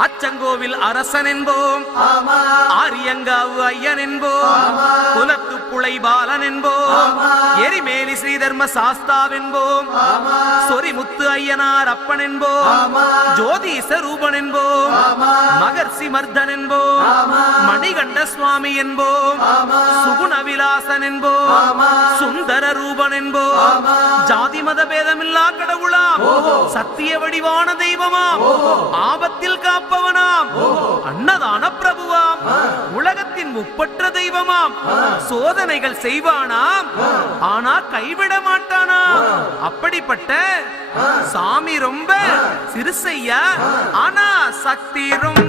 அச்சங்கோவில் அரசன் என்போம், ஆரியங்காவு ஐயன் என்போம், குலத்து புளை பாலன் என்போம், எரிமேலி ஸ்ரீதர்ம சாஸ்தாவென்போம், சொரிமுத்து ஐயனார் அப்பன் என்போம், ஜோதிச ரூபன் என்போம், மகர்ஷி மர்தன் என்போம், மணிகண்ட சுவாமி என்போம், சுகுண விலாசன் என்போம், சுந்தர ரூபன் என்போம், ஜாதி மத பேதமில்லா கடவுளாம், சத்திய வடிவான தெய்வமாம், ஆபத்தில் காப்பவனாம், அன்னதான பிரபுவாம், உலகத்தின் முப்பற்ற தெய்வமாம், சோதனைகள் செய்வானாம், ஆனா கைவிட மாட்டானாம். அப்படிப்பட்ட சாமி ரொம்ப சிறுசையா, ஆனா சக்தி ரொம்ப